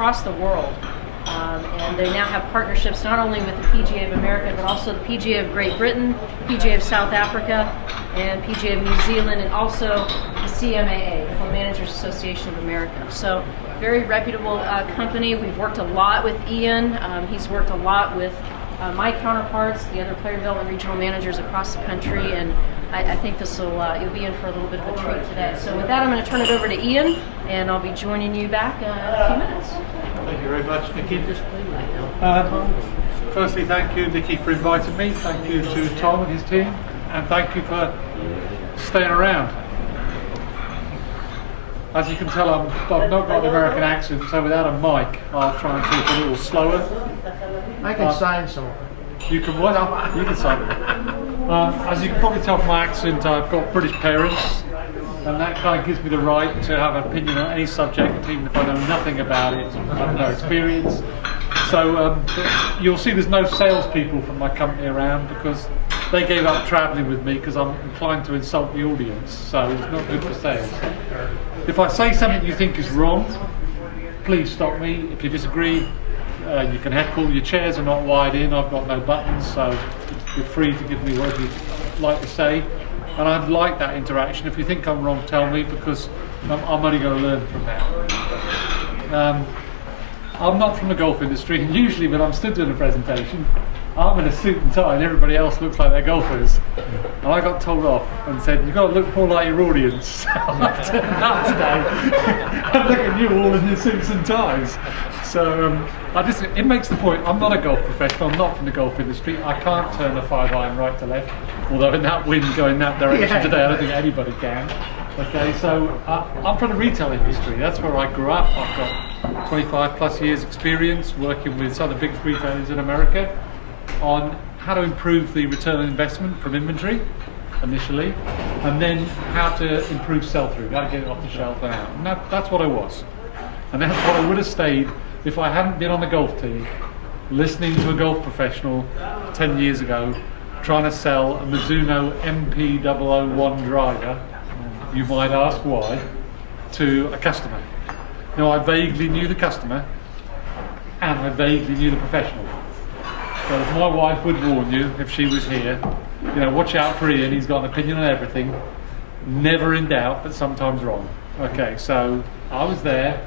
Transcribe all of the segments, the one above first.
across the world. And they now have partnerships not only with the PGA of America, but also the PGA of Great Britain, PGA of South Africa, and PGA of New Zealand, and also the CMAA, the Club Managers Association of America. So very reputable company. We've worked a lot with Ian. He's worked a lot with my counterparts, the other player development regional managers across the country, and I think this will, you'll be in for a little bit of a treat today. So with that, I'm going to turn it over to Ian, and I'll be joining you back in a few minutes. Thank you very much, Nikki. Firstly, thank you, Nikki, for inviting me. Thank you to Tom and his team, and thank you for staying around. As you can tell, I've not got an American accent, so without a mic, I'll try and talk a little slower. I can sign some. You can what? You can sign. As you can probably tell from my accent, I've got British parents, and that kind of gives me the right to have an opinion on any subject, even if I know nothing about it, I have no experience. So you'll see there's no salespeople from my company around because they gave up travelling with me because I'm inclined to insult the audience, so it's not good for sales. If I say something you think is wrong, please stop me. If you disagree, you can heckle. Your chairs are not wide in, I've got no buttons, so you're free to give me what you'd like to say. And I'd like that interaction. If you think I'm wrong, tell me, because I'm only going to learn from that. I'm not from the golf industry, and usually when I'm stood doing a presentation, I'm in a suit and tie and everybody else looks like they're golfers. And I got told off and said, you've got to look more like your audience. So I've turned up today and look at you all in your suits and ties. So it makes the point, I'm not a golf professional, I'm not from the golf industry, I can't turn a 5-iron right to left, although in that wind going that direction today, I don't think anybody can. Okay, so I'm from the retail industry, that's where I grew up. I've got 25 plus years experience working with some of the biggest retailers in America on how to improve the return on investment from inventory initially, and then how to improve sell-through, how to get it off the shelf and out. And that's what I was. And that's what I would have stayed if I hadn't been on the golf tee, listening to a golf professional 10 years ago, trying to sell a Mizuno MP001 driver, you might ask why, to a customer. Now, I vaguely knew the customer, and I vaguely knew the professional. So as my wife would warn you, if she was here, watch out for Ian, he's got an opinion on everything, never in doubt, but sometimes wrong. Okay, so I was there,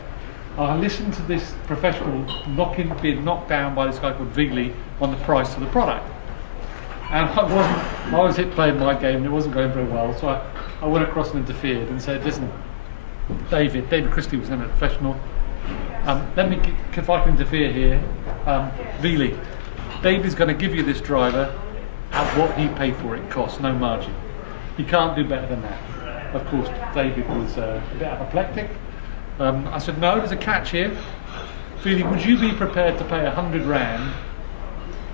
I listened to this professional being knocked down by this guy called Vigley on the price of the product. And I was hit playing my game and it wasn't going very well, so I went across and interfered and said, listen, David Christie was then a professional, if I can interfere here, Vigley, David's going to give you this driver at what he paid for it, costs, no margin. He can't do better than that. Of course, David was a bit apoplectic. I said, no, there's a catch here. Vigley, would you be prepared to pay 100 Rand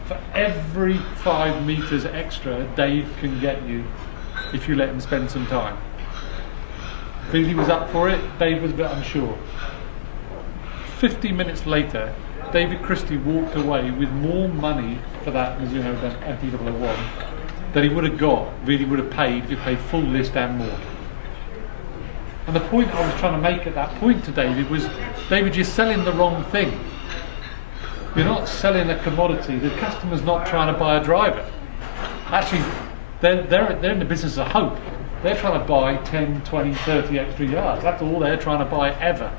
for every 5 meters extra Dave can get you if you let him spend some time? Vigley was up for it, Dave was a bit unsure. 50 minutes later, David Christie walked away with more money for that Mizuno MP001 than he would have got, really would have paid if he paid full list and more. And the point I was trying to make at that point to David was, David, you're selling the wrong thing. You're not selling a commodity. The customer's not trying to buy a driver. Actually, they're in the business of hope. They're trying to buy 10, 20, 30 extra yards. That's all they're trying to buy ever,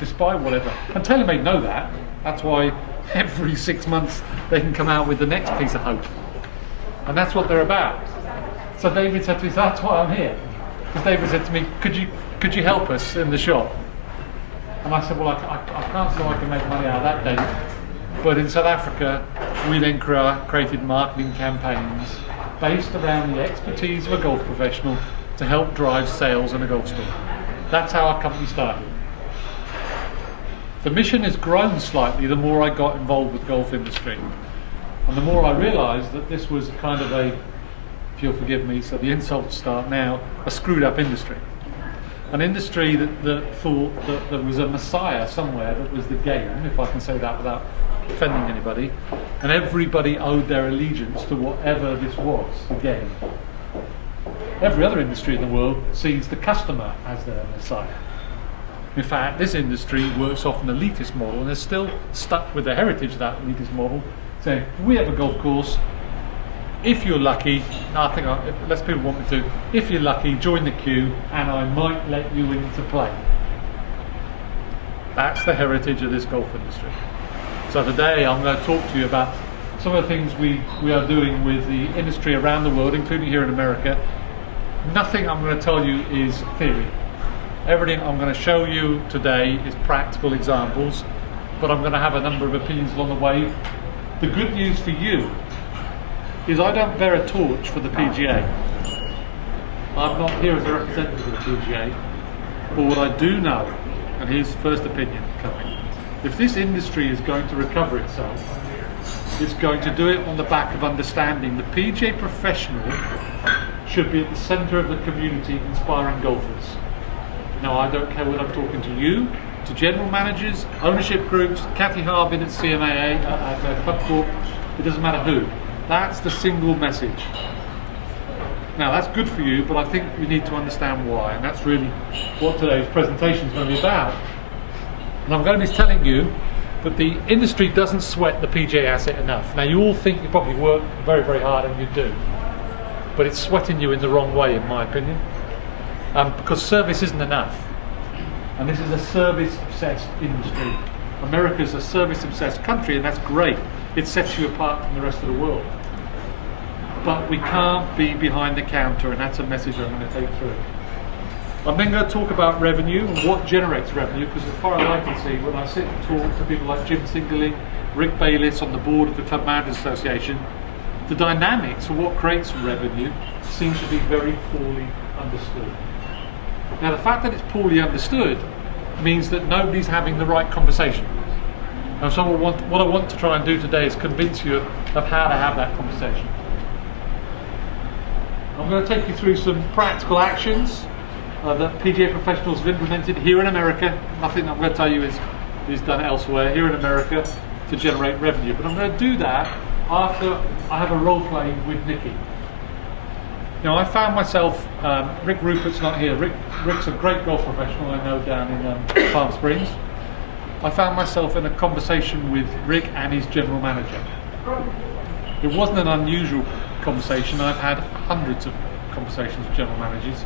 despite whatever. And TaylorMade know that. That's why every 6 months they can come out with the next piece of hope. And that's what they're about. So David said to me, that's why I'm here. Because David said to me, could you help us in the shop? And I said, well, I can't say I can make money out of that, David. But in South Africa, we then created marketing campaigns based around the expertise of a golf professional to help drive sales in a golf store. That's how our company started. The mission has grown slightly the more I got involved with the golf industry. And the more I realised that this was kind of a, if you'll forgive me, so the insults start now, a screwed up industry. An industry that thought that there was a messiah somewhere that was the game, if I can say that without offending anybody, and everybody owed their allegiance to whatever this was, the game. Every other industry in the world sees the customer as their messiah. In fact, this industry works off an elitist model and is still stuck with the heritage of that elitist model, saying, we have a golf course, if you're lucky, less people want me to, if you're lucky, join the queue and I might let you into play. That's the heritage of this golf industry. So today I'm going to talk to you about some of the things we are doing with the industry around the world, including here in America. Nothing I'm going to tell you is theory. Everything I'm going to show you today is practical examples, but I'm going to have a number of opinions along the way. The good news for you is I don't bear a torch for the PGA. I'm not here as a representative of the PGA, but what I do know, and here's first opinion coming, if this industry is going to recover itself, it's going to do it on the back of understanding the PGA professional should be at the centre of the community inspiring golfers. Now, I don't care whether I'm talking to you, to general managers, ownership groups, Kathy Harbin at CMAA, at Club Corp, it doesn't matter who. That's the single message. Now, that's good for you, but I think you need to understand why, and that's really what today's presentation is going to be about. And I'm going to be telling you that the industry doesn't sweat the PGA asset enough. Now, you all think you probably work very, very hard, and you do, but it's sweating you in the wrong way, in my opinion, because service isn't enough. And this is a service-obsessed industry. America's a service-obsessed country, and that's great. It sets you apart from the rest of the world. But we can't be behind the counter, and that's a message I'm going to take through. I'm then going to talk about revenue and what generates revenue, because as far as I can see, when I sit and talk to people like Jim Singerling, Rick Bayless on the board of the Club Managers Association, the dynamics of what creates revenue seems to be very poorly understood. Now, the fact that it's poorly understood means that nobody's having the right conversation. And so what I want to try and do today is convince you of how to have that conversation. I'm going to take you through some practical actions that PGA professionals have implemented here in America. Nothing I'm going to tell you is done elsewhere, here in America, to generate revenue. But I'm going to do that after I have a role play with Nikki. Now, I found myself, Rick Rupert's not here. Rick's a great golf professional I know down in Palm Springs. I found myself in a conversation with Rick and his general manager. It wasn't an unusual conversation. I've had hundreds of conversations with general managers,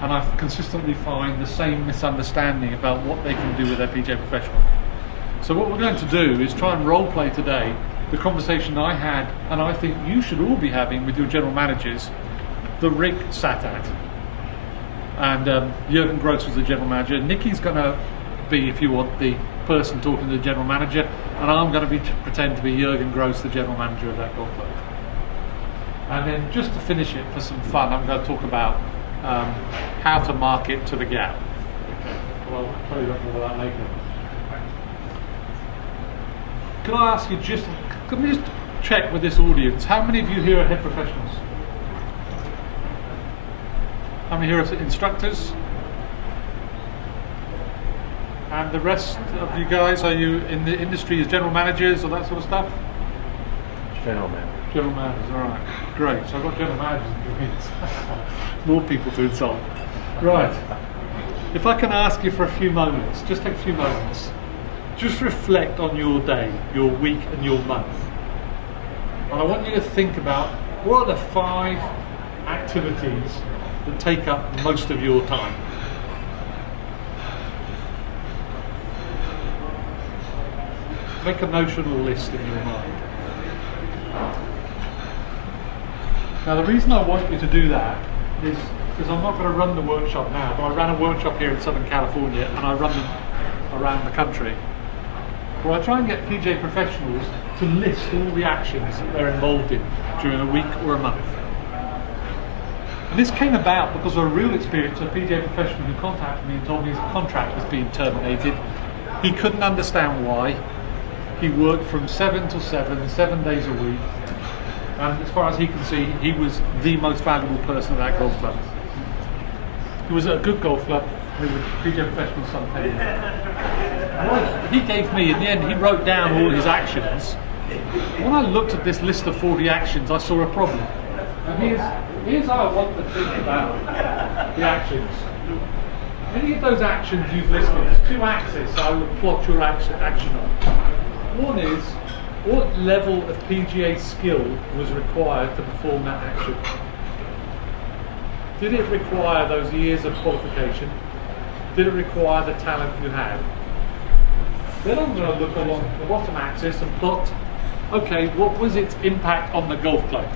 and I consistently find the same misunderstanding about what they can do with their PGA professional. So what we're going to do is try and role play today the conversation I had, and I think you should all be having with your general managers, that Rick sat at. And Jürgen Gross was the general manager. Nikki's going to be, if you want, the person talking to the general manager, and I'm going to pretend to be Jürgen Gross, the general manager of that golf club. And then just to finish it for some fun, I'm going to talk about how to market to the gap. Okay. Well, I'll tell you about more of that later. Can I ask you can we just check with this audience, how many of you here are head professionals? How many here are instructors? And the rest of you guys, are you in the industry as general managers or that sort of stuff? General manager. General managers, all right. Great, so I've got general managers in the audience. More people to insult. Right. If I can ask you for a few moments, just take a few moments, just reflect on your day, your week and your month. And I want you to think about what are the 5 activities that take up most of your time. Make a notional list in your mind. Now, the reason I want you to do that is because I'm not going to run the workshop now, but I ran a workshop here in Southern California, and I run them around the country, where I try and get PGA professionals to list all the actions that they're involved in during a week or a month. And this came about because of a real experience of a PGA professional who contacted me and told me his contract was being terminated. He couldn't understand why. He worked from 7 till 7, 7 days a week. And as far as he can see, he was the most valuable person at that golf club. He was at a good golf club with a PGA professional son paying him. He gave me, in the end, he wrote down all his actions. When I looked at this list of 40 actions, I saw a problem. And here's how I want to think about the actions. any of those actions you've listed, there's two axes I would plot your action on. One is, what level of PGA skill was required to perform that action? Did it require those years of qualification? Did it require the talent you had? Then I'm going to look along the bottom axis and plot, okay, what was its impact on the golf club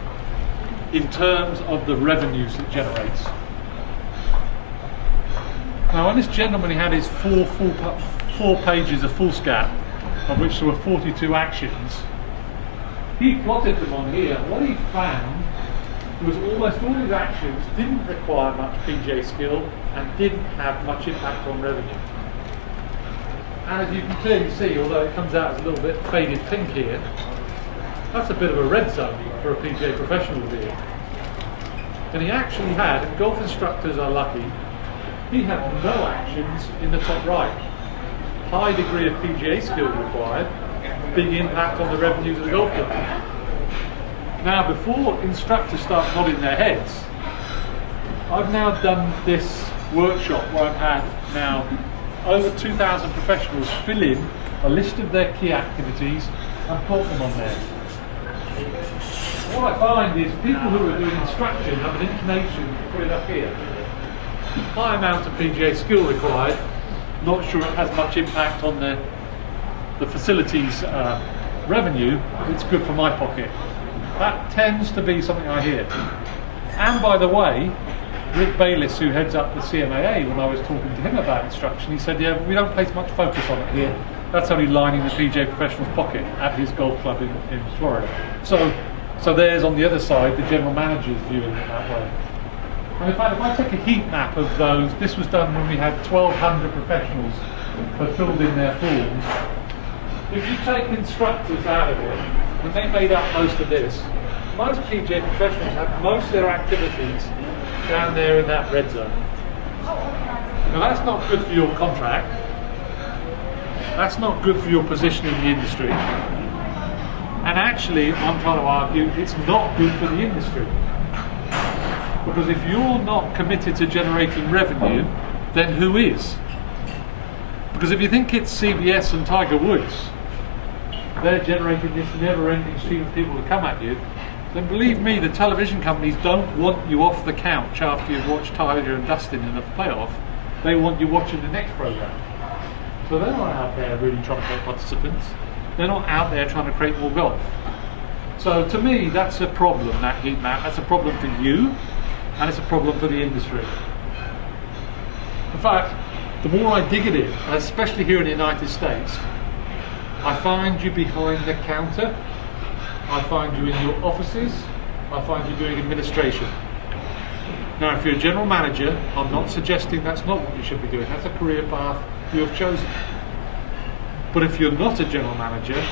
in terms of the revenues it generates? Now, when this gentleman, he had his four pages of foolscap, of which there were 42 actions, he plotted them on here. What he found was almost all his actions didn't require much PGA skill and didn't have much impact on revenue. And as you can clearly see, although it comes out as a little bit faded pink here, that's a bit of a red zone for a PGA professional to be in. And he actually had, and golf instructors are lucky, he had no actions in the top right. High degree of PGA skill required, big impact on the revenues of the golf club. Now, before instructors start nodding their heads, I've now done this workshop where I've had now over 2,000 professionals fill in a list of their key activities and put them on there. What I find is people who are doing instruction have an inclination to put it up here. High amount of PGA skill required, not sure it has much impact on the facility's revenue, it's good for my pocket. That tends to be something I hear. And by the way, Rick Bayliss, who heads up the CMAA, when I was talking to him about instruction, he said, yeah, we don't place much focus on it here. That's only lining the PGA professional's pocket at his golf club in Florida. So there's on the other side, the general manager's viewing it that way. And in fact, if I take a heat map of those, this was done when we had 1,200 professionals who filled in their forms. If you take instructors out of it, when they made up most of this, most PGA professionals have most of their activities down there in that red zone. Now that's not good for your contract. That's not good for your position in the industry. And actually, I'm trying to argue, it's not good for the industry. Because if you're not committed to generating revenue, then who is? Because if you think it's CBS and Tiger Woods, they're generating this never-ending stream of people to come at you, then believe me, the television companies don't want you off the couch after you've watched Tiger and Dustin in the playoff. They want you watching the next program. So they're not out there really trying to create participants. They're not out there trying to create more golf. So to me, that's a problem, that heat map. That's a problem for you, and it's a problem for the industry. In fact, the more I dig at it, especially here in the United States, I find you behind the counter, I find you in your offices, I find you doing administration. Now, if you're a general manager, I'm not suggesting that's not what you should be doing. That's a career path you have chosen. But if you're not a general manager,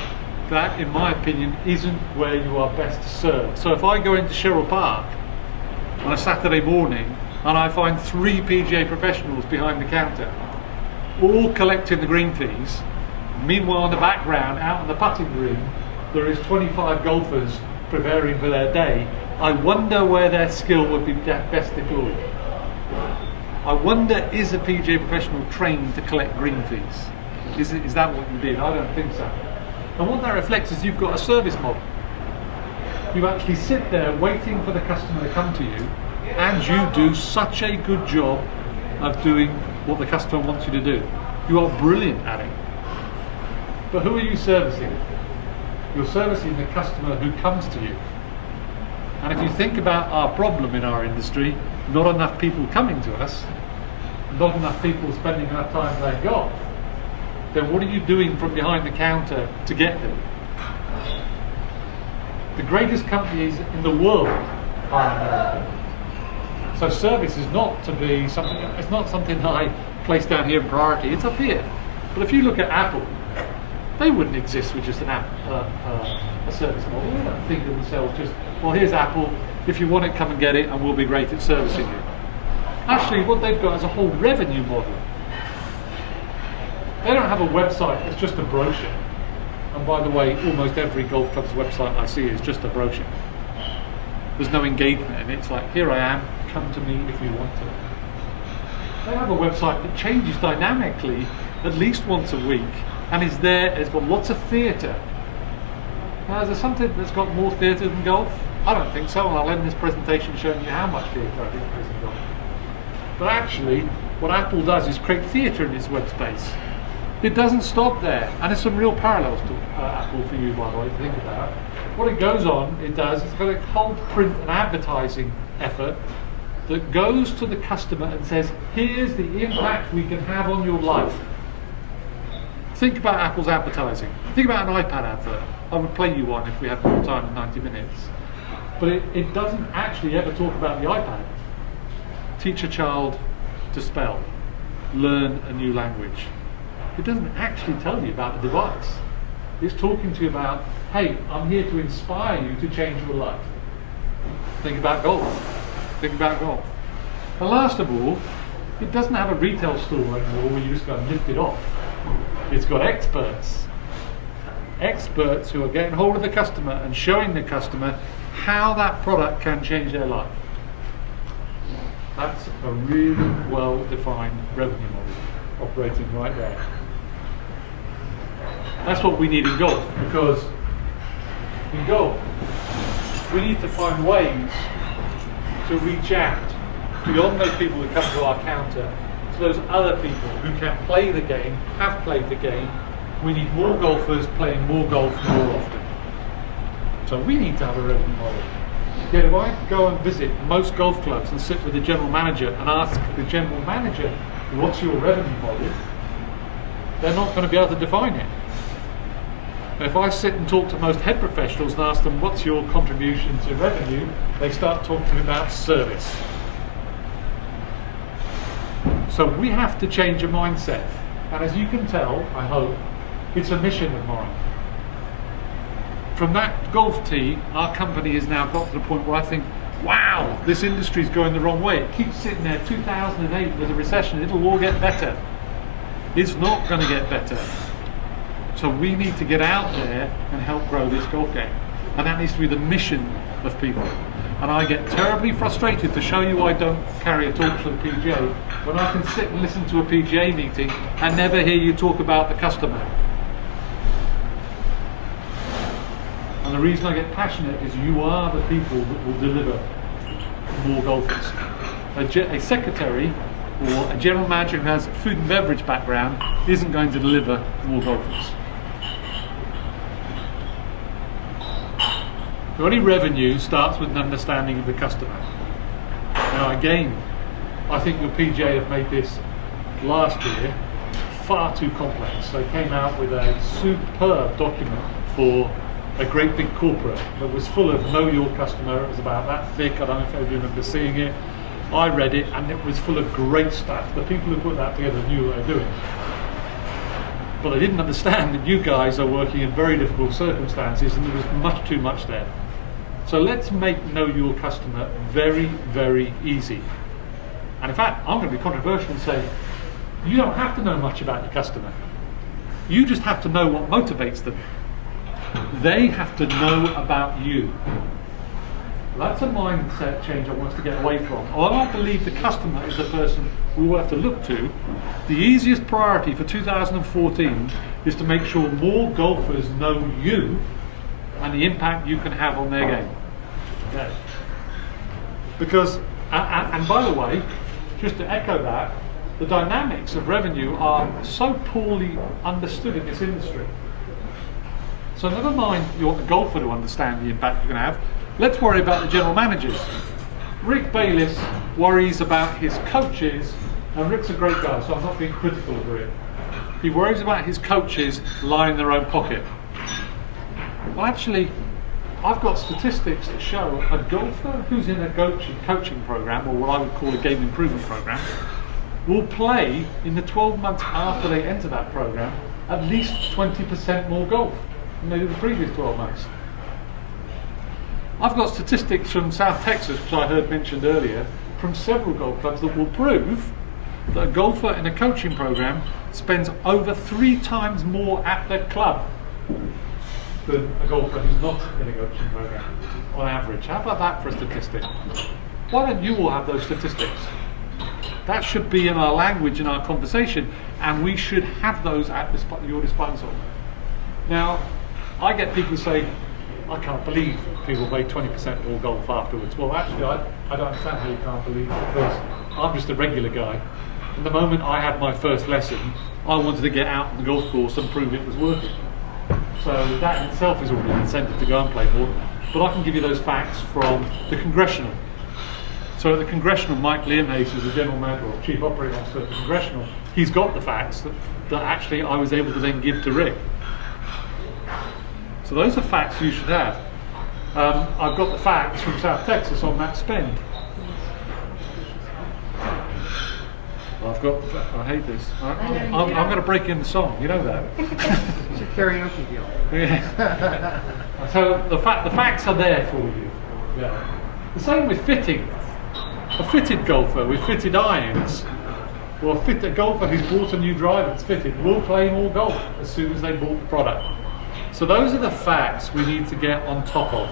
that, in my opinion, isn't where you are best to serve. So if I go into Sherrill Park on a Saturday morning and I find 3 PGA professionals behind the counter, all collecting the green fees, meanwhile in the background, out on the putting green, there is 25 golfers preparing for their day, I wonder where their skill would be best deployed. I wonder, is a PGA professional trained to collect green fees? Is that what you did? I don't think so. And what that reflects is you've got a service model. You actually sit there waiting for the customer to come to you, and you do such a good job of doing what the customer wants you to do. You are brilliant at it. But who are you servicing? You're servicing the customer who comes to you. And if you think about our problem in our industry, not enough people coming to us, not enough people spending enough time playing golf, then what are you doing from behind the counter to get them? The greatest companies in the world are American. So service is not to be something, it's not something that I place down here in priority, it's up here. But if you look at Apple, they wouldn't exist with just a service model. They don't think of themselves just, well, here's Apple, if you want it, come and get it, and we'll be great at servicing you. Actually, what they've got is a whole revenue model. They don't have a website, it's just a brochure. And by the way, almost every golf club's website I see is just a brochure. There's no engagement in it. It's like, here I am, come to me if you want to. They have a website that changes dynamically at least once a week and is there, it's got lots of theatre. Now, is there something that's got more theatre than golf? I don't think so, and I'll end this presentation showing you how much theatre I think there is in golf. But actually, what Apple does is create theatre in its web space. It doesn't stop there, and there's some real parallels to Apple for you, by the way, to think about. What it goes on, it does, it's got a whole print and advertising effort that goes to the customer and says, here's the impact we can have on your life. Think about Apple's advertising. Think about an iPad advert. I would play you one if we had more time than 90 minutes. But it doesn't actually ever talk about the iPad. Teach a child to spell, learn a new language. It doesn't actually tell you about the device. It's talking to you about, hey, I'm here to inspire you to change your life. Think about golf. Think about golf. And last of all, it doesn't have a retail store anymore where you just go and lift it off. It's got experts. Experts who are getting hold of the customer and showing the customer how that product can change their life. That's a really well-defined revenue model operating right there. That's what we need in golf, because in golf we need to find ways to reach out beyond those people who come to our counter to those other people who can play the game, have played the game. We need more golfers playing more golf more often. So we need to have a revenue model. Yet if I go and visit most golf clubs and sit with the general manager and ask the general manager, what's your revenue model? They're not going to be able to define it. If I sit and talk to most head professionals and ask them, what's your contribution to revenue? They start talking about service. So we have to change a mindset. And as you can tell, I hope, it's a mission of mine. From that golf tee, our company has now got to the point where I think, wow, this industry is going the wrong way. It keeps sitting there. 2008, there's a recession. It'll all get better. It's not going to get better. So we need to get out there and help grow this golf game. And that needs to be the mission of people. And I get terribly frustrated, to show you I don't carry a torch for the PGA, when I can sit and listen to a PGA meeting and never hear you talk about the customer. And the reason I get passionate is you are the people that will deliver more golfers. A secretary or a general manager who has a food and beverage background isn't going to deliver more golfers. So any revenue starts with an understanding of the customer. Now again, I think the PGA have made this last year far too complex. They came out with a superb document for a great big corporate that was full of know your customer. It was about that thick. I don't know if any of you remember seeing it. I read it and it was full of great stuff. The people who put that together knew what they were doing. But I didn't understand that you guys are working in very difficult circumstances and there was much too much there. So let's make know your customer very, very easy. And in fact, I'm going to be controversial and say, you don't have to know much about your customer. You just have to know what motivates them. They have to know about you. That's a mindset change I want us to get away from. Although I believe the customer is the person we will have to look to, the easiest priority for 2014 is to make sure more golfers know you and the impact you can have on their game. Okay. Because, and by the way, just to echo that, the dynamics of revenue are so poorly understood in this industry. So never mind you want the golfer to understand the impact you're going to have, let's worry about the general managers. Rick Bayless worries about his coaches, and Rick's a great guy, so I'm not being critical of Rick. He worries about his coaches lying in their own pocket. Well, actually, I've got statistics that show a golfer who's in a coaching program, or what I would call a game improvement program, will play in the 12 months after they enter that program at least 20% more golf than they did the previous 12 months. I've got statistics from South Texas, which I heard mentioned earlier, from several golf clubs that will prove that a golfer in a coaching program spends over 3 times more at their club than a golfer who's not in a coaching program, on average. How about that for a statistic? Why don't you all have those statistics? That should be in our language, in our conversation, and we should have those at your disposal. Now, I get people say, I can't believe people play 20% more golf afterwards. Well, actually, I don't understand how you can't believe it, because I'm just a regular guy. And the moment I had my first lesson, I wanted to get out on the golf course and prove it was working. So that in itself is already an incentive to go and play more. But I can give you those facts from the Congressional. So at the Congressional, Mike Leonhase is the General Manager or Chief Operating Officer at the Congressional. He's got the facts that actually I was able to then give to Rick. So those are facts you should have. I've got the facts from South Texas on that spend. I hate this. I'm going to break in the song, you know that. It's a karaoke deal. Yeah. So the facts are there for you. Yeah. The same with fitting. A fitted golfer with fitted irons, or a golfer who's bought a new driver that's fitted, will play more golf as soon as they bought the product. So those are the facts we need to get on top of.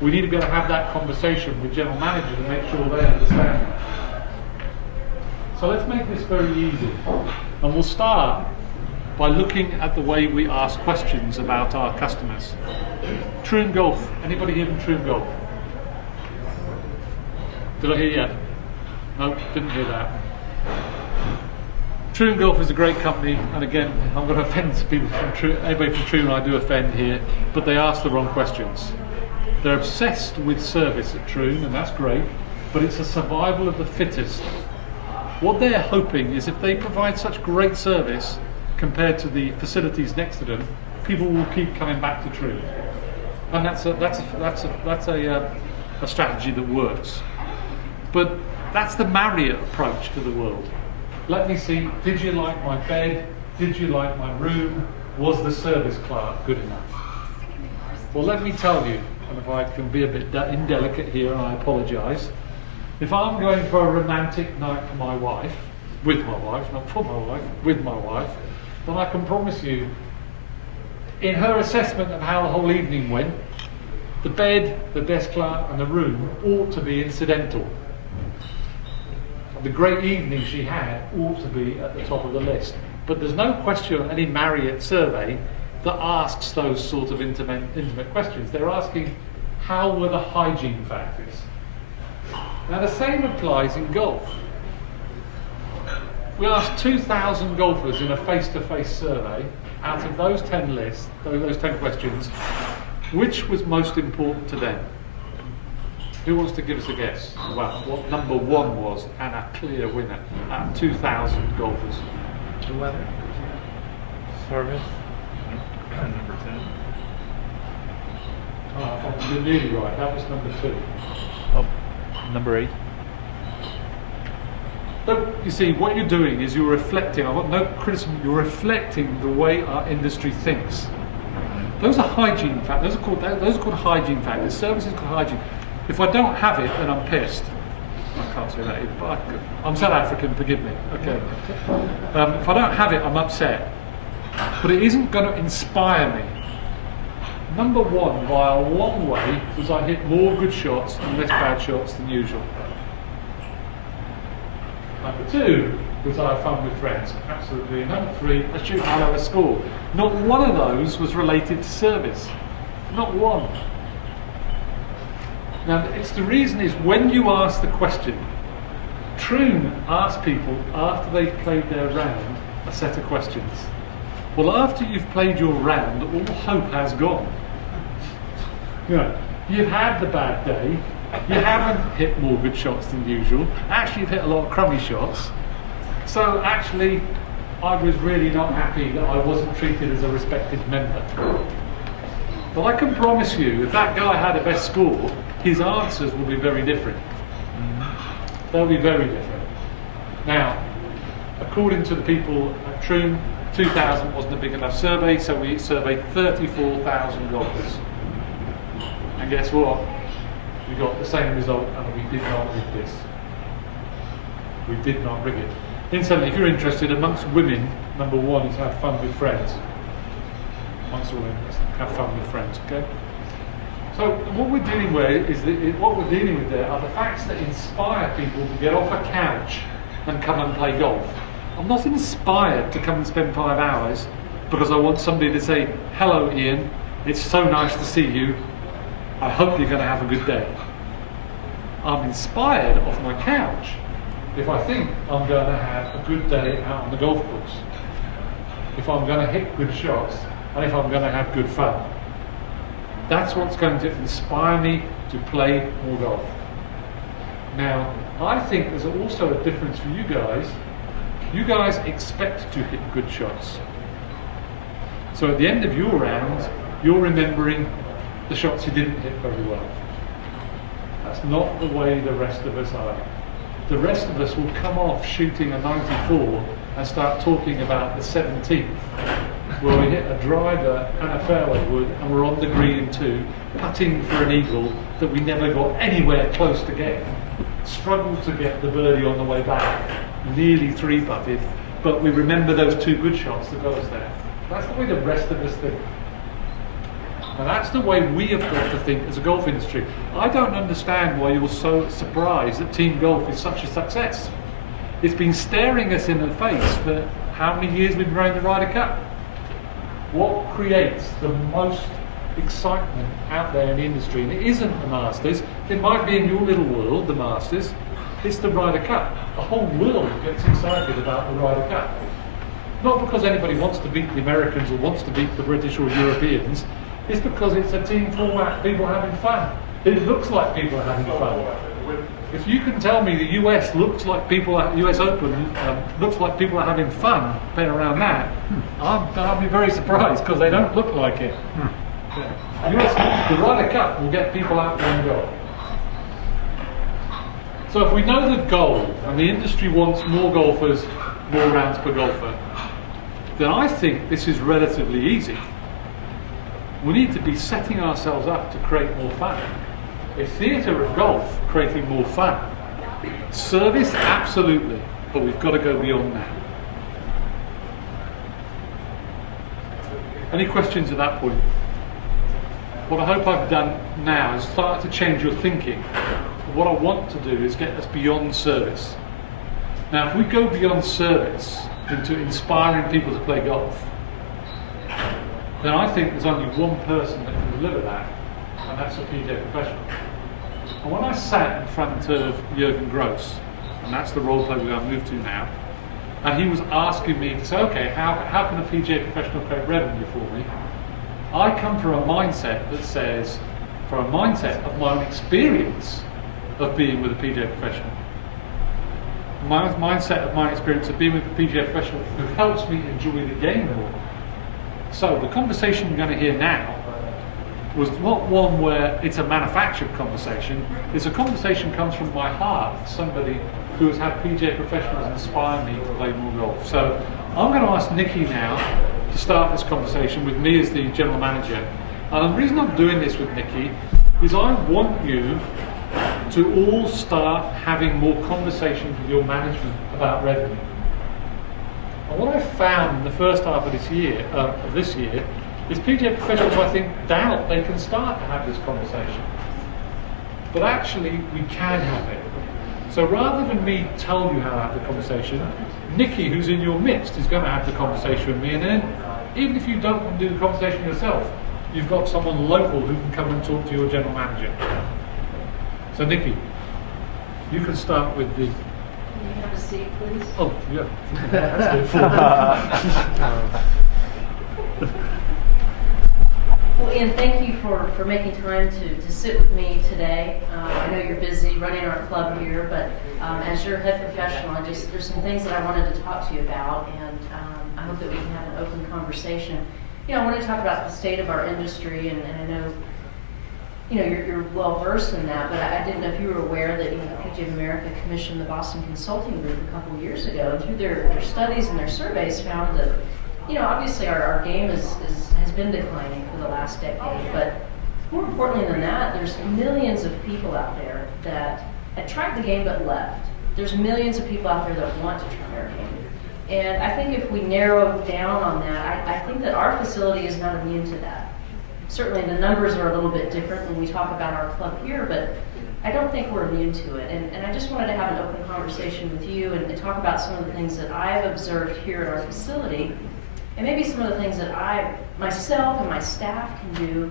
We need to be able to have that conversation with general managers to make sure they understand. So let's make this very easy. And we'll start by looking at the way we ask questions about our customers. Troon Golf. Anybody here from Troon Golf? Did I hear you? No, didn't hear that. Troon Golf is a great company, and again, I'm going to offend people from Troon. Anybody from Troon, I do offend here, but they ask the wrong questions. They're obsessed with service at Troon, and that's great, but it's a survival of the fittest. What they're hoping is if they provide such great service compared to the facilities next to them, people will keep coming back to Troon, and that's a strategy that works. But that's the Marriott approach to the world. Let me see, did you like my bed? Did you like my room? Was the service clerk good enough? Well, let me tell you, and if I can be a bit indelicate here, and I apologise, if I'm going for a romantic night for my wife, with my wife, not for my wife, with my wife, then I can promise you, in her assessment of how the whole evening went, the bed, the desk clerk and the room ought to be incidental. The great evening she had ought to be at the top of the list. But there's no question on any Marriott survey that asks those sort of intimate questions. They're asking, how were the hygiene factors? Now the same applies in golf. We asked 2,000 golfers in a face-to-face survey, out of those 10 lists, those 10 questions, which was most important to them? Who wants to give us a guess about what number one was, and a clear winner out of 2,000 golfers? The weather. Service. Number 10. Oh, you're nearly right. That was number 2. Oh, number 8. So you see, what you're doing is you're reflecting. I've got no criticism. You're reflecting the way our industry thinks. Those are hygiene factors. Those are called hygiene factors. Service is called hygiene. If I don't have it, then I'm pissed. I can't say that either, but I'm South African, forgive me. Okay. If I don't have it, I'm upset. But it isn't going to inspire me. Number one, by a long way, was I hit more good shots and less bad shots than usual. Number 2 was I had fun with friends. Absolutely. And number 3, I shoot a lower score. Not one of those was related to service. Not one. Now, it's the reason is when you ask the question, Troon asks people after they've played their round a set of questions. Well, after you've played your round, all hope has gone. You know, you've had the bad day, you haven't hit more good shots than usual, actually you've hit a lot of crummy shots, so actually I was really not happy that I wasn't treated as a respected member. But I can promise you, if that guy had a best score, his answers will be very different. They'll be very different. Now, according to the people at Troon, 2,000 wasn't a big enough survey, so we surveyed 34,000 golfers. And guess what? We got the same result, and we did not rig this. We did not rig it. Incidentally, if you're interested, amongst women, number 1 is have fun with friends. Amongst all women, have fun with friends, okay? So what we're dealing with what we're dealing with there are the facts that inspire people to get off a couch and come and play golf. I'm not inspired to come and spend 5 hours because I want somebody to say, "Hello, Ian. It's so nice to see you. I hope you're going to have a good day." I'm inspired off my couch if I think I'm going to have a good day out on the golf course, if I'm going to hit good shots, and if I'm going to have good fun. That's what's going to inspire me to play more golf. Now, I think there's also a difference for you guys. You guys expect to hit good shots. So at the end of your round, you're remembering the shots you didn't hit very well. That's not the way the rest of us are. The rest of us will come off shooting a 94 and start talking about the 17th, where we hit a driver and a fairway wood and we're on the green too, putting for an eagle that we never got anywhere close to getting. Struggled to get the birdie on the way back, nearly 3-putted, but we remember those 2 good shots that got us there. That's the way the rest of us think. And that's the way we have got to think as a golf industry. I don't understand why you're so surprised that team golf is such a success. It's been staring us in the face for how many years we've been running the Ryder Cup. What creates the most excitement out there in the industry? And it isn't the Masters. It might be in your little world, the Masters. It's the Ryder Cup. The whole world gets excited about the Ryder Cup. Not because anybody wants to beat the Americans or wants to beat the British or Europeans. It's because it's a team format, people are having fun. It looks like people are having fun. If you can tell me the US looks like US Open looks like people are having fun playing around that, I'll be very surprised because they don't look like it. The Ryder Cup will get people out playing golf. So if we know the goal and the industry wants more golfers, more rounds per golfer, then I think this is relatively easy. We need to be setting ourselves up to create more fun. A theatre of golf creating more fun. Service, absolutely, but we've got to go beyond that. Any questions at that point? What I hope I've done now is start to change your thinking. What I want to do is get us beyond service. Now, if we go beyond service into inspiring people to play golf, then I think there's only one person that can deliver that, and that's a PGA professional. And when I sat in front of Jürgen Gross, and that's the role play we're going to move to now, and he was asking me to say, okay, how can a PGA professional create revenue for me? I come from a mindset that says, from a mindset of my own experience of being with a PGA professional, my mindset of my experience of being with a PGA professional who helps me enjoy the game more. So the conversation you're going to hear now was not one where it's a manufactured conversation. It's a conversation that comes from my heart, somebody who has had PGA professionals inspire me to play more golf. So I'm going to ask Nikki now to start this conversation with me as the general manager. And the reason I'm doing this with Nikki is I want you to all start having more conversations with your management about revenue. And what I found in the first half of this year, is PGA professionals, I think, doubt they can start to have this conversation. But actually, we can have it. So rather than me tell you how to have the conversation, Nikki, who's in your midst, is going to have the conversation with me. And then, even if you don't want to do the conversation yourself, you've got someone local who can come and talk to your general manager. So Nikki, you can start with the... Can you have a seat, please? Oh, yeah. That's good. Well, Ian, thank you for making time to sit with me today. I know you're busy running our club here, but as your head professional, there's some things that I wanted to talk to you about, and I hope that we can have an open conversation. You know, I want to talk about the state of our industry, and I know, you know, you're well versed in that, but I didn't know if you were aware that, you know, PGA of America commissioned the Boston Consulting Group a couple of years ago, and through their studies and their surveys found that, you know, obviously our game has been declining for the last decade, but more importantly than that, there's millions of people out there that had tried the game but left. There's millions of people out there that want to try our game. And I think if we narrow down on that, I think that our facility is not immune to that. certainly the numbers are a little bit different when we talk about our club here, but I don't think we're immune to it. And I just wanted to have an open conversation with you and talk about some of the things that I've observed here at our facility, and maybe some of the things that I, myself and my staff can do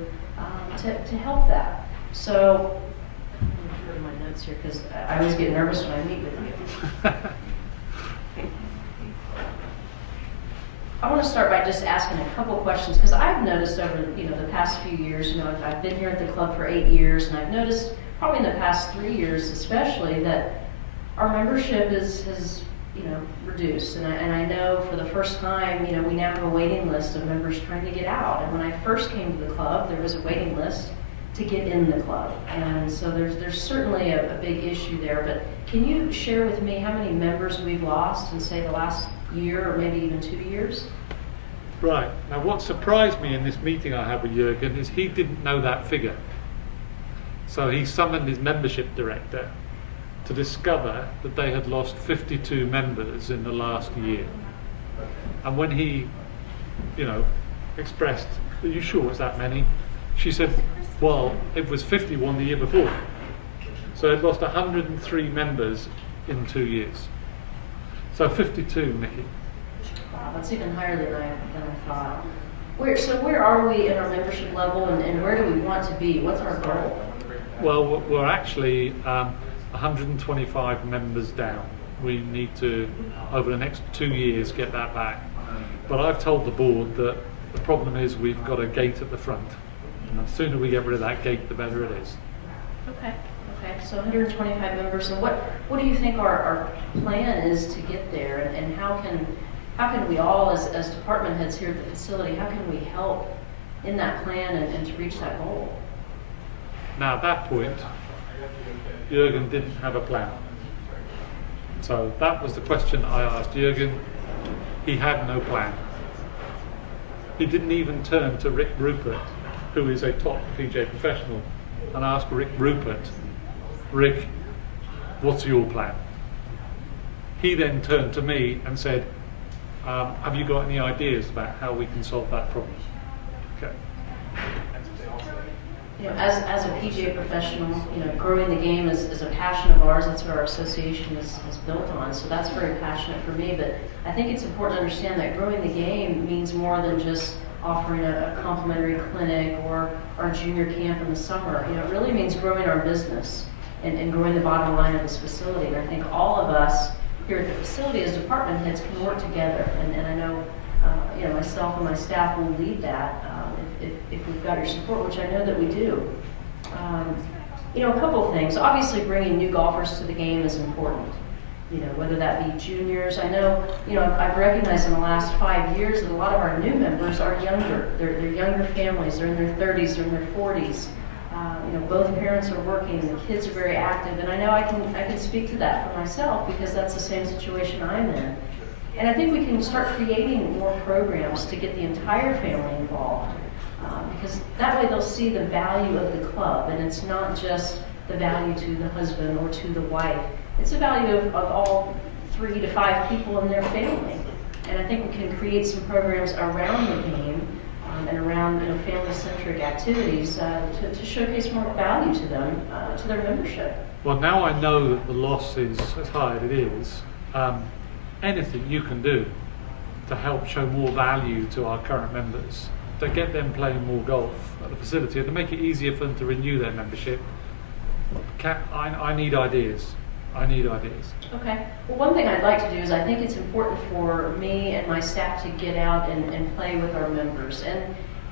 to help that. So, I'm going to throw my notes here because I always get nervous when I meet with you. I want to start by just asking a couple questions because I've noticed over the past few years, I've been here at the club for 8 years, and I've noticed probably in the past 3 years especially that our membership has reduced, and I know for the first time we now have a waiting list of members trying to get out. And when I first came to the club, there was a waiting list to get in the club, and so there's certainly a big issue there. But can you share with me how many members we've lost in, say, the last year or maybe even 2 years? Right. Now, what surprised me in this meeting I had with Jürgen is he didn't know that figure. So he summoned his membership director to discover that they had lost 52 members in the last year. And when he, expressed, "Are you sure it's that many?" She said, "Well, it was 51 the year before." So it lost 103 members in 2 years. So 52, Nikki. Wow, that's even higher than I thought. Where are we in our membership level, and where do we want to be? What's our goal? Well, we're actually 125 members down. We need to, over the next 2 years, get that back. But I've told the board that the problem is we've got a gate at the front. And the sooner we get rid of that gate, the better it is. Okay, so 125 members. And what do you think our plan is to get there, and how can we all, as department heads here at the facility, how can we help in that plan and to reach that goal? Now, at that point, Jürgen didn't have a plan. So that was the question I asked Jürgen. He had no plan. He didn't even turn to Rick Rupert, who is a top PGA professional, and ask Rick Rupert, "Rick, what's your plan?" He then turned to me and said, "Have you got any ideas about how we can solve that problem?" Okay. As a PGA professional, growing the game is a passion of ours. That's what our association is built on. So that's very passionate for me. But I think it's important to understand that growing the game means more than just offering a complimentary clinic or our junior camp in the summer. It really means growing our business and growing the bottom line of this facility. And I think all of us here at the facility as department heads can work together. And I know, myself and my staff will lead that if we've got your support, which I know that we do. A couple of things. Obviously, bringing new golfers to the game is important. Whether that be juniors. I know, I've recognized in the last 5 years that a lot of our new members are younger. They're younger families. They're in their 30s. They're in their 40s. Both parents are working. The kids are very active, and I know I can speak to that for myself because that's the same situation I'm in. And I think we can start creating more programs to get the entire family involved. Because that way they'll see the value of the club, and it's not just the value to the husband or to the wife. It's the value of all 3 to 5 people in their family. And I think we can create some programs around the game and around family-centric activities to showcase more value to them, to their membership. Well, now I know that the loss is as high as it is. Anything you can do to help show more value to our current members, to get them playing more golf at the facility, and to make it easier for them to renew their membership. I need ideas. Okay. Well, one thing I'd like to do is I think it's important for me and my staff to get out and play with our members.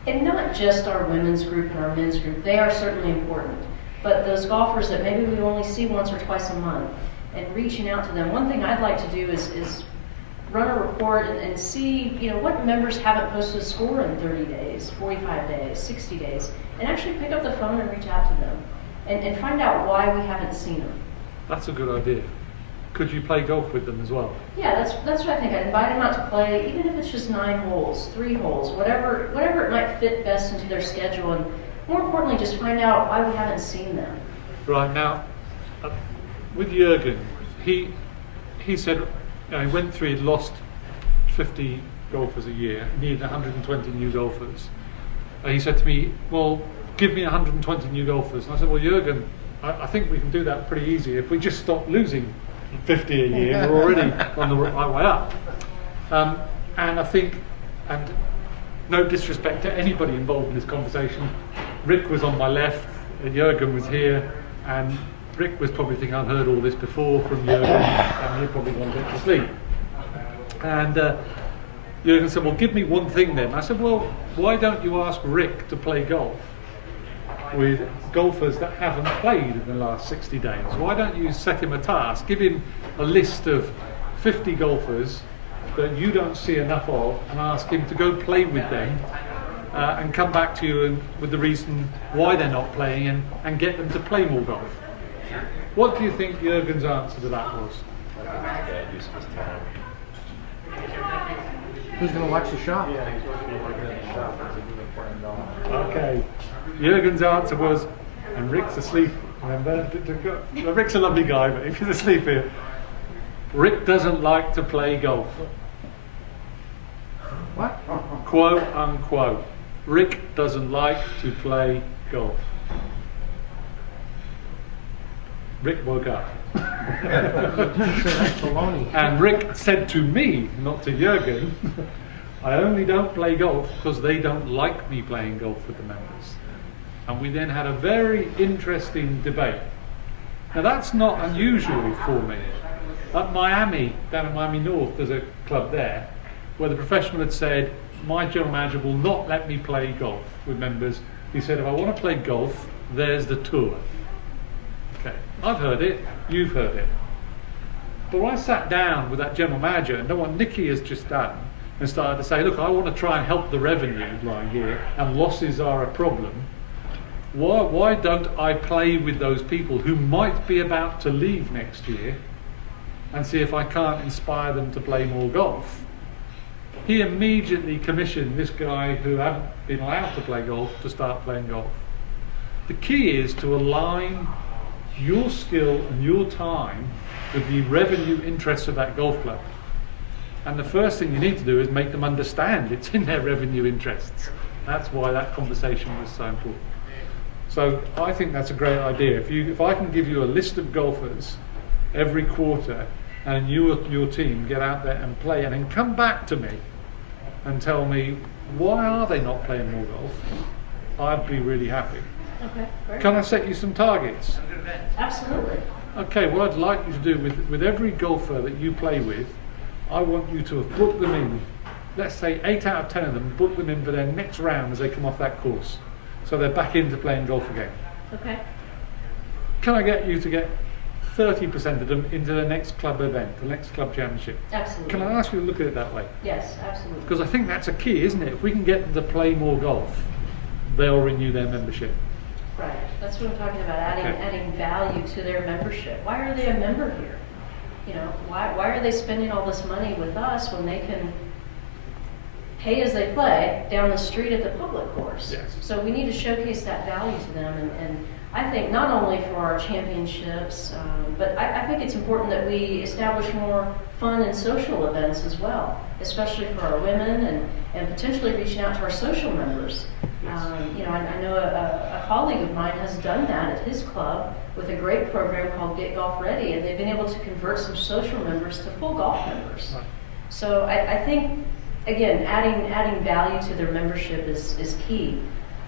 And not just our women's group and our men's group. They are certainly important. But those golfers that maybe we only see once or twice a month, and reaching out to them. One thing I'd like to do is run a report and see, what members haven't posted a score in 30 days, 45 days, 60 days, and actually pick up the phone and reach out to them and find out why we haven't seen them. That's a good idea. Could you play golf with them as well? Yeah, that's what I think. I'd invite them out to play, even if it's just 9 holes, 3 holes, whatever it might fit best into their schedule, and more importantly, just find out why we haven't seen them. Right, now, with Jürgen, he said, he went through, he'd lost 50 golfers a year, needed 120 new golfers. he said to me, well, give me 120 new golfers. And I said, well, Jurgen, I think we can do that pretty easy. If we just stop losing 50 a year, we're already on the right way up. And I think, and no disrespect to anybody involved in this conversation, Rick was on my left, Jurgen was here, and Rick was probably thinking, I've heard all this before from Jurgen, and he'd probably gone a bit to sleep. And Jurgen said, well, give me one thing then. I said, well, why don't you ask Rick to play golf with golfers that haven't played in the last 60 days? Why don't you set him a task? Give him a list of 50 golfers that you don't see enough of and ask him to go play with them and come back to you with the reason why they're not playing and get them to play more golf. What do you think Jurgen's answer to that was? Who's going to watch the shop? Okay. Jurgen's answer was, and Rick's asleep, remember? Rick's a lovely guy, but if he's asleep here, Rick doesn't like to play golf. What? Quote unquote. Rick doesn't like to play golf. Rick woke up. That's baloney. And Rick said to me, not to Jurgen, I only don't play golf because they don't like me playing golf with the members. And we then had a very interesting debate. Now that's not unusual for me. At Miami, down at Miami North, there's a club there where the professional had said, my general manager will not let me play golf with members. He said, if I want to play golf, there's the tour. Okay, I've heard it, you've heard it. But when I sat down with that general manager and done what Nicky has just done and started to say, look, I want to try and help the revenue line here and losses are a problem, why don't I play with those people who might be about to leave next year and see if I can't inspire them to play more golf? He immediately commissioned this guy who hadn't been allowed to play golf to start playing golf. The key is to align your skill and your time with the revenue interests of that golf club. And the first thing you need to do is make them understand it's in their revenue interests. That's why that conversation was so important. So I think that's a great idea. If I can give you a list of golfers every quarter and you or your team get out there and play and then come back to me and tell me why are they not playing more golf, I'd be really happy. Okay, great. Can I set you some targets? Absolutely. Okay, what I'd like you to do with every golfer that you play with, I want you to have booked them in, let's say 8 out of 10 of them, book them in for their next round as they come off that course. So they're back into playing golf again. Okay. Can I get you to get 30% of them into the next club event, the next club championship? Absolutely. Can I ask you to look at it that way? Yes, absolutely. Because I think that's a key, isn't it? If we can get them to play more golf, they'll renew their membership. Right. That's what I'm talking about, Okay. adding value to their membership. Why are they a member here? You know, why are they spending all this money with us when they can pay as they play down the street at the public course? Yes. So we need to showcase that value to them, and I think not only for our championships, but I think it's important that we establish more fun and social events as well, especially for our women and potentially reaching out to our social members. You know, I know a colleague of mine has done that at his club with a great program called Get Golf Ready, and they've been able to convert some social members to full golf members. Right. So I think, again, adding value to their membership is key.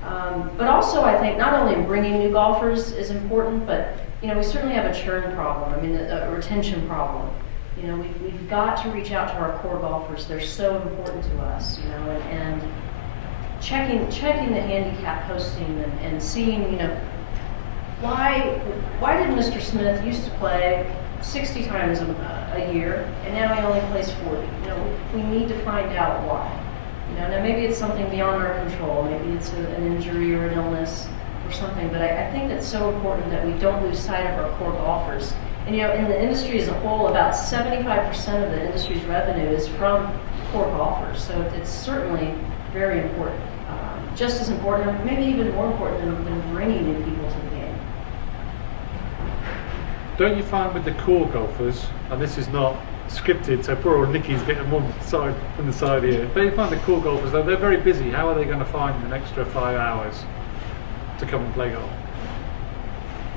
But also, I think not only bringing new golfers is important, but you know, we certainly have a churn problem. I mean, a retention problem. You know, we've got to reach out to our core golfers. They're so important to us. You know, and checking the handicap posting and seeing, you know, why did Mr. Smith used to play 60 times a year and now he only plays 40? You know, we need to find out why. You know, now maybe it's something beyond our control. Maybe it's an injury or an illness or something. But I think it's so important that we don't lose sight of our core golfers. And you know, in the industry as a whole, about 75% of the industry's revenue is from core golfers. So it's certainly very important. Just as important, maybe even more important than bringing new people to the game. Don't you find with the core golfers, and this is not scripted, so poor old Nicky's getting one side from the side here. But you find the cool golfers, though, they're very busy. How are they going to find an extra 5 hours to come and play golf?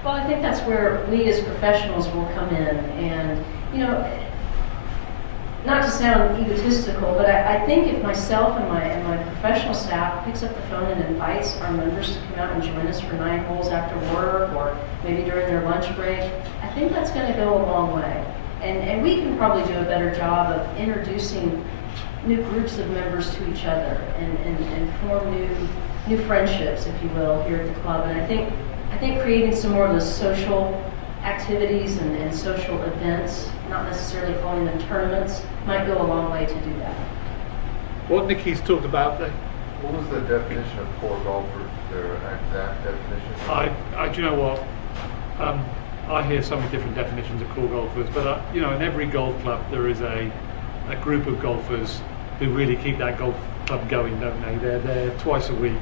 Well, I think that's where we as professionals will come in, and not to sound egotistical, but I think if myself and my professional staff picks up the phone and invites our members to come out and join us for 9 holes after work or maybe during their lunch break, I think that's going to go a long way. And we can probably do a better job of introducing new groups of members to each other and form new friendships, if you will, here at the club. And I think creating some more of those social activities and social events, not necessarily calling them tournaments, might go a long way to do that. What Nicky's talked about, What was the definition of core golfer? Their exact definition? do you know what? I hear so many different definitions of core golfers, but in every golf club there is a group of golfers who really keep that golf club going, don't they? They're there twice a week.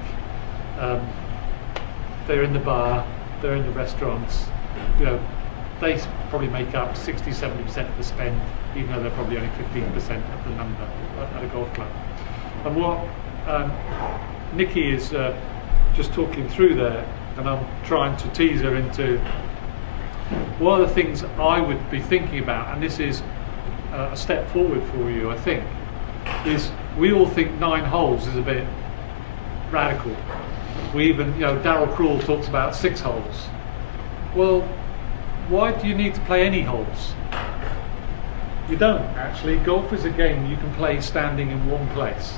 They're in the bar, they're in the restaurants. They probably make up 60-70% of the spend, even though they're probably only 15% of the number at a golf club. And what Nicky is just talking through there, and I'm trying to tease her into one of the things I would be thinking about, and this is a step forward for you, I think, is we all think 9 holes is a bit radical. We even, Darryl Krul talks about 6 holes. Well, why do you need to play any holes? You don't, actually. Golf is a game you can play standing in one place.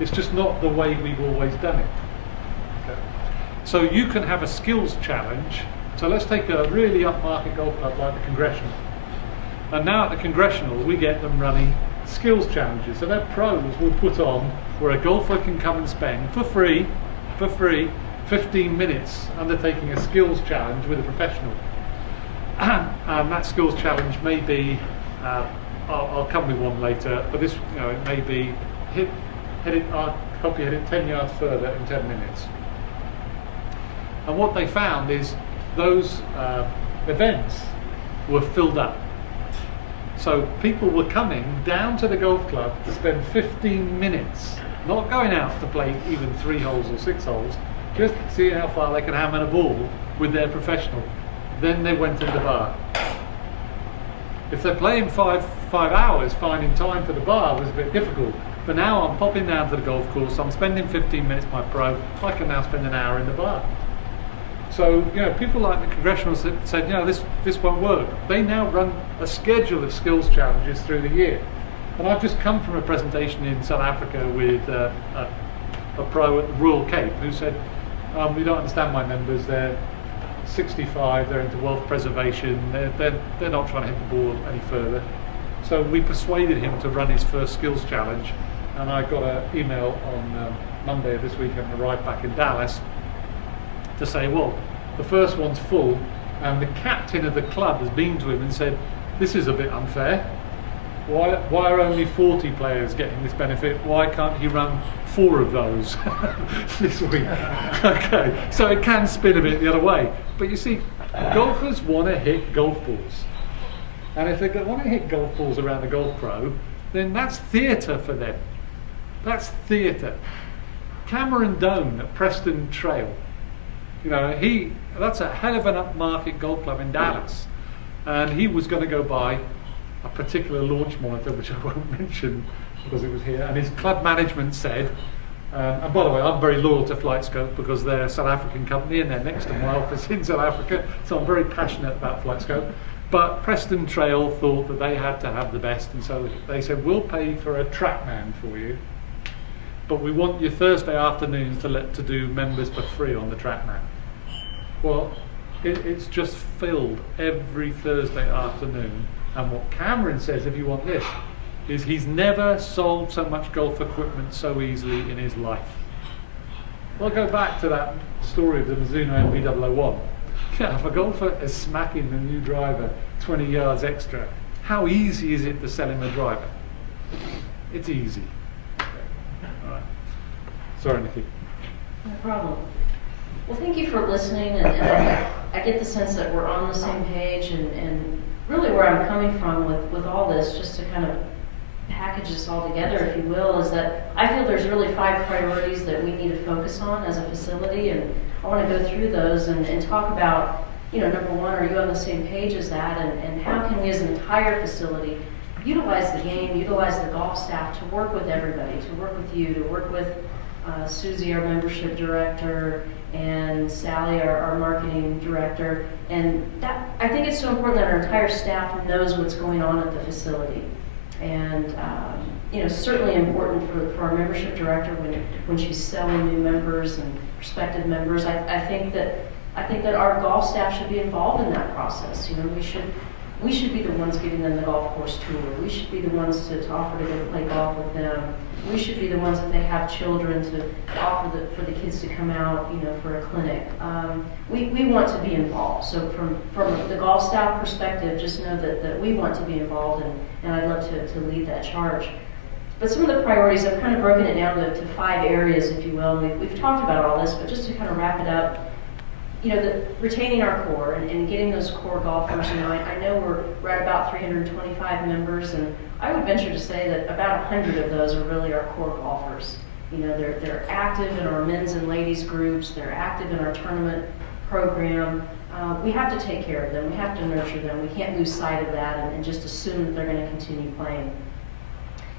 It's just not the way we've always done it. Okay. So you can have a skills challenge. So let's take a really upmarket golf club like the Congressional. And now at the Congressional, we get them running skills challenges. So their pros will put on where a golfer can come and spend for free, 15 minutes undertaking a skills challenge with a professional. And that skills challenge may be, I'll come with one later, but this, it may be I'll help you hit it 10 yards further in 10 minutes. And what they found is those events were filled up. So people were coming down to the golf club to spend 15 minutes, not going out to play even 3 holes or 6 holes, just see how far they can hammer a ball with their professional. Then they went to the bar. If they're playing 5 hours, finding time for the bar was a bit difficult. But now I'm popping down to the golf course, I'm spending 15 minutes my pro, I can now spend an hour in the bar. So, people like the Congressional said, this won't work. They now run a schedule of skills challenges through the year. And I've just come from a presentation in South Africa with a pro at the Royal Cape who said, we don't understand my members, they're 65, they're into wealth preservation, they're not trying to hit the ball any further. So we persuaded him to run his first skills challenge, and I got an email on Monday of this week and arrived back in Dallas to say, well, the first one's full, and the captain of the club has been to him and said, this is a bit unfair. Why are only 40 players getting this benefit? Why can't he run 4 of those this week? Okay, so it can spin a bit the other way. But you see, golfers want to hit golf balls. And if they want to hit golf balls around the golf pro, then that's theatre for them. That's theatre. Cameron Doan at Preston Trail, that's a hell of an upmarket golf club in Dallas. And he was going to go buy a particular launch monitor, which I won't mention because it was here, and his club management said, and by the way, I'm very loyal to FlightScope because they're a South African company and they're next to my office in South Africa, so I'm very passionate about FlightScope. But Preston Trail thought that they had to have the best, and so they said, we'll pay for a TrackMan for you, but we want your Thursday afternoons to do members for free on the TrackMan. Well, it's just filled every Thursday afternoon. And what Cameron says, if you want this, is he's never sold so much golf equipment so easily in his life. We'll go back to that story of the Mizuno MB001. If a golfer is smacking the new driver 20 yards extra, how easy is it to sell him a driver? It's easy. Okay. All right. Sorry, Nikki. No problem. Well, thank you for listening, and I get the sense that we're on the same page, and really where I'm coming from with all this, just to kind of package this all together, if you will, is that I feel there's really 5 priorities that we need to focus on as a facility, and I want to go through those and talk about, number one, are you on the same page as that, and how can we as an entire facility utilize the game, utilize the golf staff to work with everybody, to work with you, to work with Susie, our membership director, and Sally, our marketing director, and that, I think it's so important that our entire staff knows what's going on at the facility. And certainly important for our membership director when she's selling new members and prospective members. I think that our golf staff should be involved in that process. We should be the ones giving them the golf course tour. We should be the ones to offer to go play golf with them. We should be the ones, if they have children, to offer for the kids to come out, for a clinic. We want to be involved. So from the golf staff perspective, just know that we want to be involved, and I'd love to lead that charge. But some of the priorities, I've kind of broken it down to 5 areas, if you will. And we've talked about all this, but just to kind of wrap it up, retaining our core and getting those core golfers. I know we're at about 325 members, and I would venture to say that about 100 of those are really our core golfers. They're active in our men's and ladies groups. They're active in our tournament program. We have to take care of them. We have to nurture them. We can't lose sight of that and just assume that they're going to continue playing.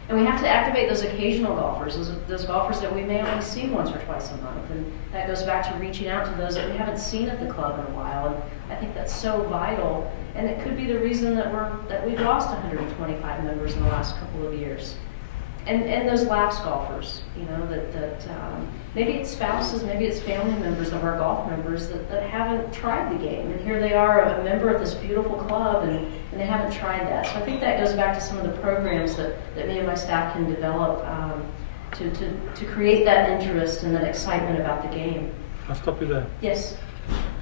And we have to activate those occasional golfers, those golfers that we may only see once or twice a month. And that goes back to reaching out to those that we haven't seen at the club in a while. And I think that's so vital. And it could be the reason that we've lost 125 members in the last couple of years. And those lapsed golfers, maybe it's spouses, maybe it's family members of our golf members that haven't tried the game. And here they are, a member of this beautiful club, and they haven't tried that. So I think that goes back to some of the programs that me and my staff can develop to create that interest and that excitement about the game. I'll stop you there. Yes.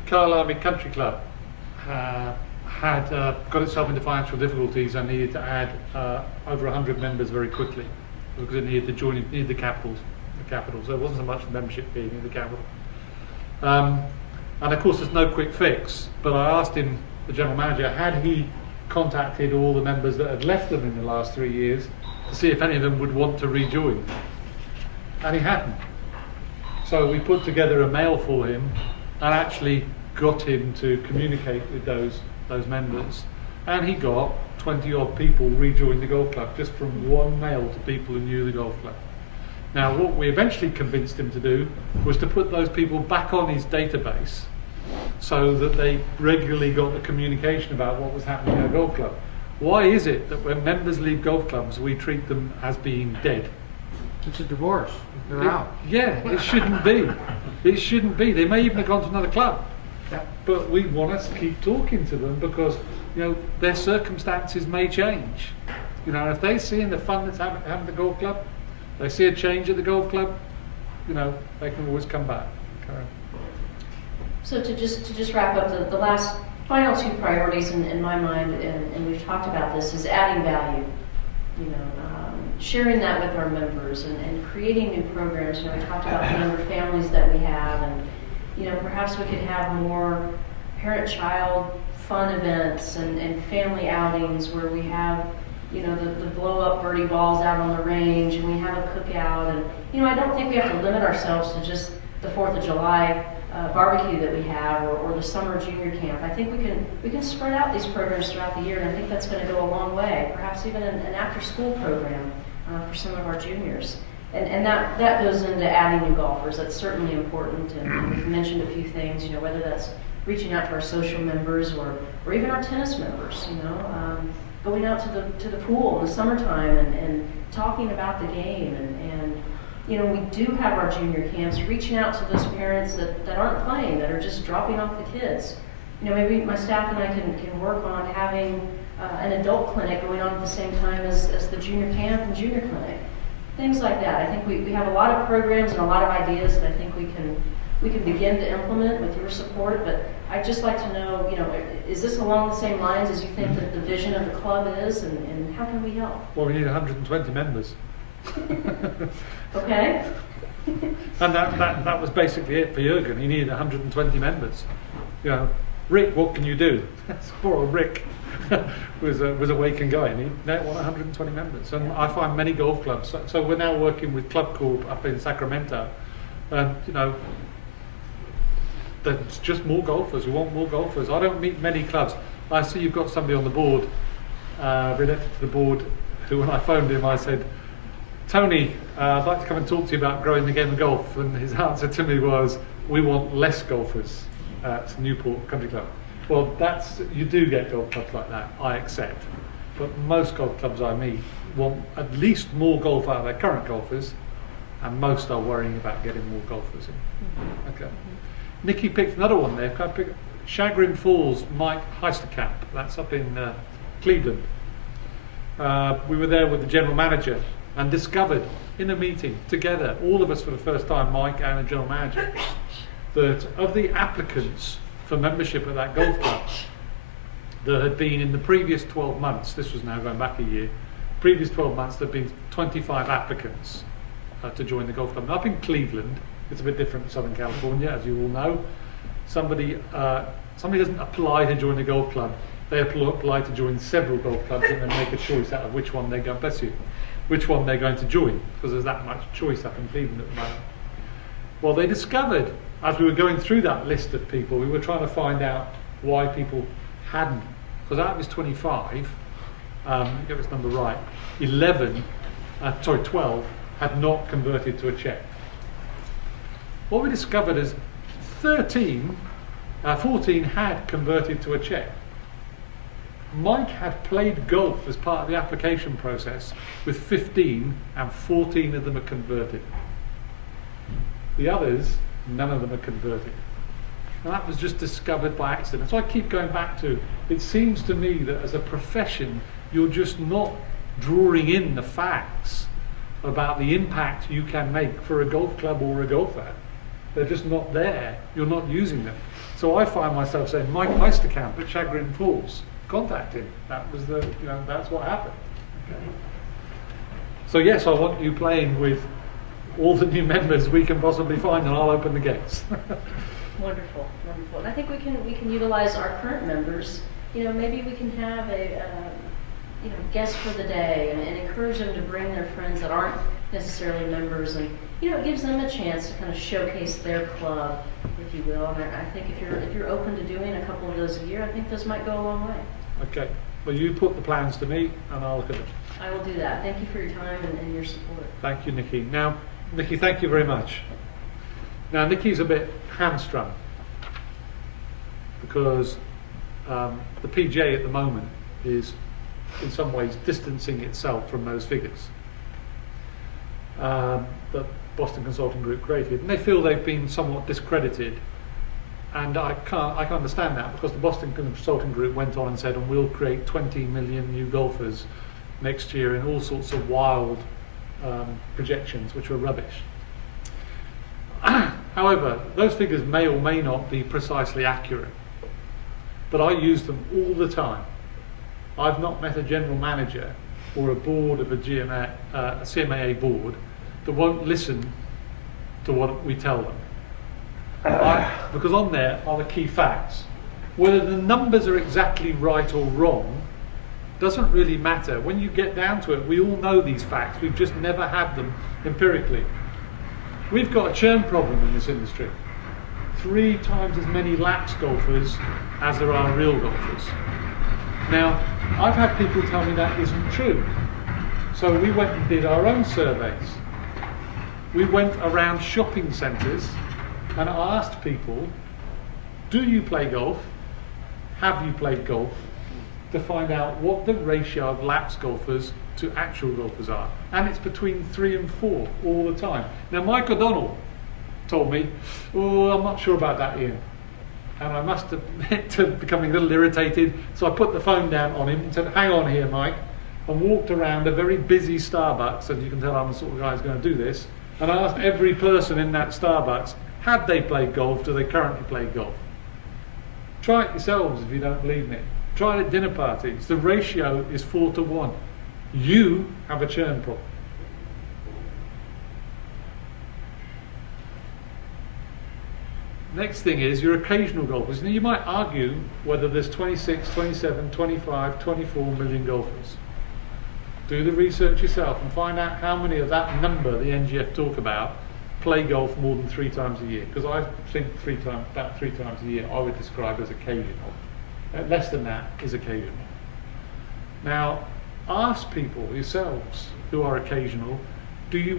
Carlisle Army Country Club had got itself into financial difficulties and needed to add over 100 members very quickly because it needed the capital. So it wasn't so much the membership fee, it needed the capital. And of course there's no quick fix, but I asked him, the general manager, had he contacted all the members that had left them in the last 3 years to see if any of them would want to rejoin. And he hadn't. So we put together a mail for him and actually got him to communicate with those members, and he got 20 odd people rejoin the golf club just from one mail to people who knew the golf club. Now what we eventually convinced him to do was to put those people back on his database so that they regularly got the communication about what was happening at a golf club. Why is it that when members leave golf clubs we treat them as being dead? It's a divorce. They're out. Yeah, it shouldn't be. It shouldn't be. They may even have gone to another club. Yeah. But we want to keep talking to them because their circumstances may change. If they see in the fun that's happening at the golf club, they see a change at the golf club, they can always come back. Okay. So to just wrap up, the last final 2 priorities in my mind, and we've talked about this, is adding value. Sharing that with our members and creating new programs. We talked about the number of families that we have, and perhaps we could have more parent-child fun events and family outings where we have the blow-up birdie balls out on the range, and we have a cookout, and I don't think we have to limit ourselves to just the 4th of July barbecue that we have or the summer junior camp. I think we can spread out these programs throughout the year, and I think that's going to go a long way. Perhaps even an after-school program for some of our juniors. And that goes into adding new golfers. That's certainly important, and we've mentioned a few things, whether that's reaching out to our social members or even our tennis members, going out to the pool in the summertime and talking about the game. And we do have our junior camps, reaching out to those parents that aren't playing, that are just dropping off the kids. Maybe my staff and I can work on having an adult clinic going on at the same time as the junior camp and junior clinic. Things like that. I think we have a lot of programs and a lot of ideas that I think we can begin to implement with your support, but I'd just like to know, is this along the same lines as you think that the vision of the club is, and how can we help? Well, we need 120 members. Okay. And that was basically it for Jürgen. He needed 120 members. Rick, what can you do? That's poor old Rick. was awake and going. He now won 120 members, and I find many golf clubs. So we're now working with Club Corp up in Sacramento, and there's just more golfers. We want more golfers. I don't meet many clubs. I see you've got somebody on the board, related to the board, who when I phoned him, I said, Tony, I'd like to come and talk to you about growing the game of golf. And his answer to me was, we want less golfers at Newport Country Club. Well, you do get golf clubs like that, I accept. But most golf clubs I meet want at least more golf out of their current golfers, and most are worrying about getting more golfers in. Okay. Nikki picked another one there. Can I pick Chagrin Falls, Mike Heisterkamp. That's up in Cleveland. We were there with the general manager and discovered in a meeting together, all of us for the first time, Mike and the general manager, that of the applicants for membership at that golf club, there had been in the previous 12 months, this was now going back a year, previous 12 months there had been 25 applicants to join the golf club. And up in Cleveland, it's a bit different in Southern California, as you all know. Somebody doesn't apply to join the golf club, they apply to join several golf clubs and then make a choice out of which one they're going to join, because there's that much choice up in Cleveland at the moment. Well, they discovered, as we were going through that list of people, we were trying to find out why people hadn't, because out of his 25, get this number right, 12 had not converted to a check. What we discovered is 14 had converted to a check. Mike had played golf as part of the application process with 15, and 14 of them are converted. The others, none of them are converted. And that was just discovered by accident. So I keep going back to, it seems to me that as a profession, you're just not drawing in the facts about the impact you can make for a golf club or a golfer. They're just not there. You're not using them. So I find myself saying, Mike Heisterkamp at Chagrin Falls, contact him. That was that's what happened. Okay. So yes, I want you playing with all the new members we can possibly find, and I'll open the gates. Wonderful, wonderful. And I think we can utilize our current members. Maybe we can have a guest for the day and encourage them to bring their friends that aren't necessarily members, and it gives them a chance to kind of showcase their club, if you will. And I think if you're open to doing a couple of those a year, I think those might go a long way. Okay. Well, you put the plans to me, and I'll look at them. I will do that. Thank you for your time and your support. Thank you, Nikki. Now, Nikki, thank you very much. Now, Nikki's a bit hamstrung because the PGA at the moment is, in some ways, distancing itself from those figures that Boston Consulting Group created, and they feel they've been somewhat discredited. And I can understand that, because the Boston Consulting Group went on and said, and we'll create 20 million new golfers next year in all sorts of wild projections, which were rubbish. However, those figures may or may not be precisely accurate, but I use them all the time. I've not met a general manager or a board of a CMAA board that won't listen to what we tell them. Because on there are the key facts. Whether the numbers are exactly right or wrong doesn't really matter. When you get down to it, we all know these facts. We've just never had them empirically. We've got a churn problem in this industry. 3 times as many lapsed golfers as there are real golfers. Now, I've had people tell me that isn't true. So we went and did our own surveys. We went around shopping centres and asked people, do you play golf? Have you played golf? To find out what the ratio of lapsed golfers to actual golfers are. And it's between 3 and 4 all the time. Now, Mike O'Donnell told me, oh, I'm not sure about that, Ian. And I must admit to becoming a little irritated, so I put the phone down on him and said, hang on here, Mike, and walked around a very busy Starbucks, and you can tell I'm the sort of guy who's going to do this, and I asked every person in that Starbucks, had they played golf, do they currently play golf? Try it yourselves if you don't believe me. Try it at dinner parties. The ratio is 4 to 1. You have a churn problem. Next thing is your occasional golfers. Now you might argue whether there's 26, 27, 25, 24 million golfers. Do the research yourself and find out how many of that number the NGF talk about play golf more than 3 times a year. Because I think about 3 times a year I would describe as occasional. Less than that is occasional. Now, ask people yourselves who are occasional, do you